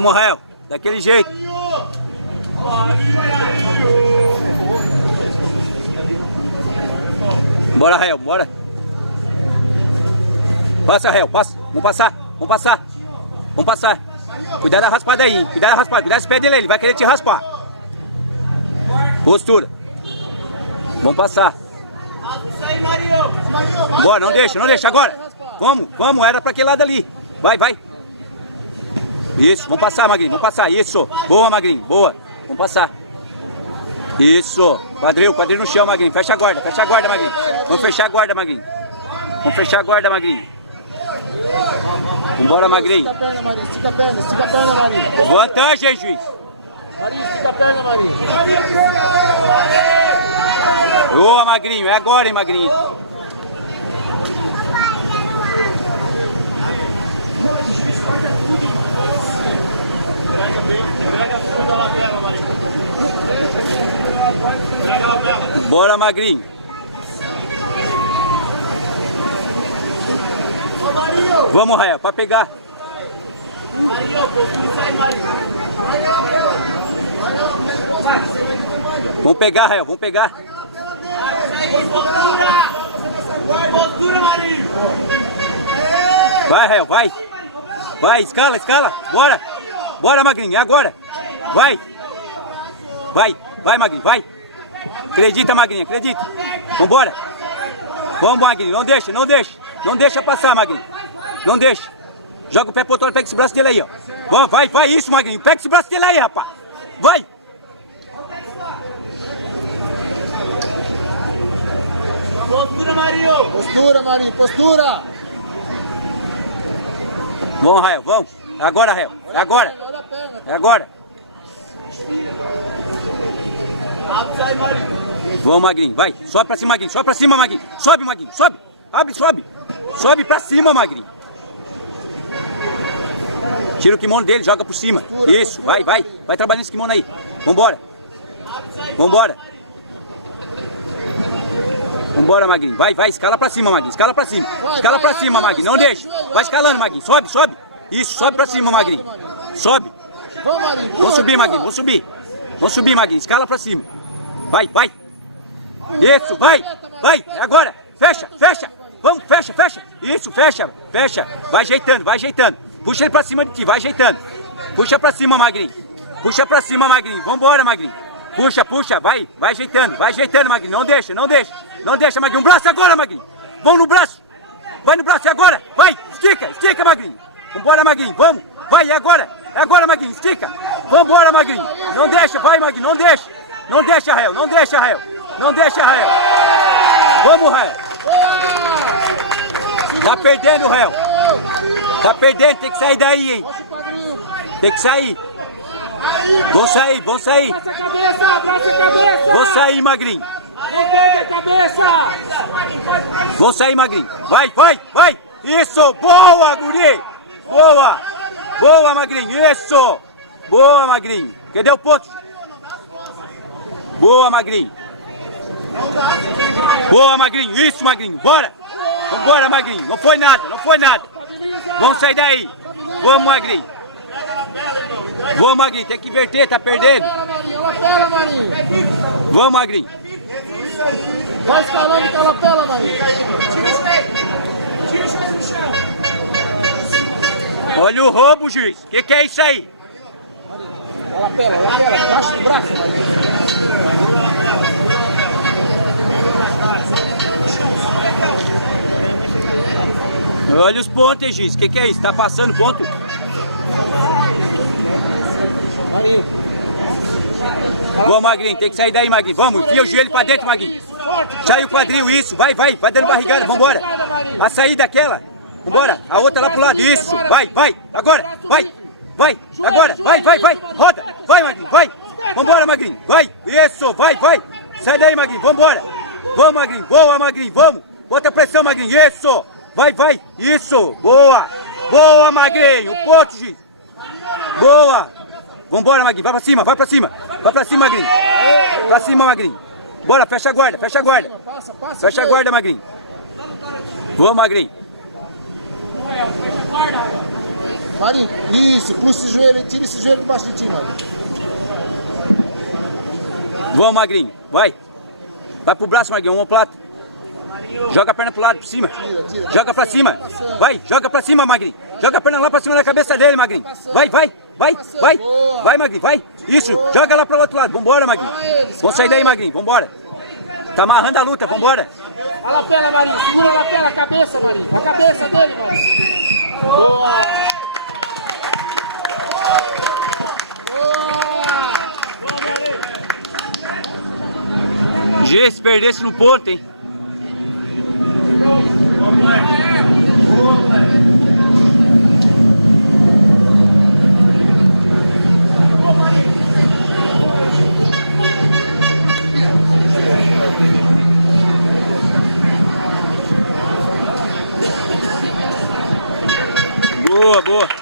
Vamos, Rael. Daquele jeito. Bora, Rael, bora. Passa, Rael, passa. Vamos passar, vamos passar. Vamos passar. Cuidado da raspada aí, hein? Cuidado da raspada. Cuidado dos pés dele, ele vai querer te raspar. Postura. Vamos passar. Bora, não deixa agora. Vamos, era pra aquele lado ali. Vai. Isso, vamos passar, Magrinho, vamos passar. Isso, boa, Magrinho, boa. Vamos passar. Isso, quadril no chão, Magrinho. Fecha a guarda, Magrinho. Vamos fechar a guarda, Magrinho. Vambora, Magrinho. Estica a perna, Marinho. Vantagem, juiz. Marinho, estica a perna, Marinho. Boa, Magrinho, é agora, hein, Magrinho. Bora, Magrinho. Vamos, Rael, pra pegar. Vamos pegar, Rael, vamos pegar. Vai, Rael, vai. Vai, escala. Bora, Magrinho, é agora. Vai, Magrinho, vai. Acredita, Magrinho, acredita. Vambora. Vamos, Magrinho, não deixa passar, Magrinho. Não deixa. Joga o pé pro outro lado, pega esse braço dele aí, ó. Vai, isso, Magrinho. Pega esse braço dele aí, rapaz. Vai. Marinho, postura. Vamos, Rael, vamos. É agora, Rael. É agora. Vamos, Magrinho, vai. Sobe pra cima, Magrinho. Sobe, Magrinho, sobe. Sobe. Sobe pra cima, Magrinho. Tira o kimono dele, joga por cima. Isso, vai. Vai trabalhando esse kimono aí. Vambora, Magrinho. Vai, escala pra cima, Magrinho. Escala pra cima, Magrinho. Não deixa. Vai escalando, Magrinho. Sobe. Isso, sobe pra cima, Magrinho. Sobe. Vamos subir, Magrinho. Vamos subir, Magrinho. Escala pra cima. Vai. Isso, vai. É agora. Fecha. Vamos, fecha. Isso, fecha. Vai ajeitando. Puxa ele pra cima de ti, vai ajeitando. Puxa pra cima, Magrinho. Vambora, Magrinho. Puxa, vai ajeitando, Magrinho. Não deixa, Magrinho. Um braço agora, Magrinho. Vamos no braço. Vai no braço, é agora. Vai, estica, Magrinho. Vambora, Magrinho, vamos. Vai, é agora, Magrinho, estica. Vambora, Magrinho. Não deixa, vai, Magrinho, não deixa. Não deixa, Rael. Vamos, Rael. Tá perdendo, Rael. Tem que sair daí, hein. Tem que sair. Vou sair. Vou sair, Magrinho. Vou sair, Magrinho. Vai. Isso, boa, guri. Boa, Magrinho. Isso. Boa, Magrinho. Cadê o ponto? Boa, Magrinho. Isso, Magrinho. Bora. Vambora, Magrinho. Não foi nada. Vamos sair daí. Vamos, Magrinho. Tem que inverter, tá perdendo. Vamos, Magrinho. Vai escalando que ela pela, Marinho. Olha o roubo, juiz. Que é isso aí? Ela pela. Baixa do braço, Marinho. Olha os pontos, hein, juiz. Que é isso? Tá passando ponto? Vamos, Magrinho. Tem que sair daí, Magrinho. Vamos, enfia o joelho pra dentro, Magrinho. Sai o quadril, isso. Vai dando barrigada. Vambora. A saída aquela. Vambora. A outra lá pro lado. Isso. Vai. Agora. Vai. Agora. Vai. Roda. Vai, Magrinho. Vai. Vambora, Magrinho. Vai. Isso. Vai. Sai daí, Magrinho. Vambora. Vamos, Magrinho. Boa, Magrinho. Vamos. Bota pressão, Magrinho. Isso. Vai. Isso. Boa, Magrinho. O ponto, gente. Boa. Vambora, Magrinho. Vai pra cima, Magrinho. Pra cima, Magrinho. Bora, fecha a guarda. Fecha a guarda, Magrinho. Vamos, Magrinho. Marinho, isso, puxa esse joelho, tira esse joelho debaixo de ti, Marinho. Vamos, Magrinho, vai. Vai pro braço, Magrinho, omoplata. Joga a perna pro lado, por cima. Joga pra cima. Vai, joga pra cima, Magrinho. Joga a perna lá pra cima da cabeça dele, Magrinho. Vai, vai, vai, vai. Vai, Magrinho, vai. Isso, joga lá pro outro lado. Vambora, Magrinho. Vamos sair daí, Magrinho, vambora. Tá amarrando a luta, vambora. Olha a perna, Marinho. Segura na perna, a cabeça, Marinho. A cabeça dele, Marinho. Boa. G, se perdesse no ponto, hein. Boa, boa.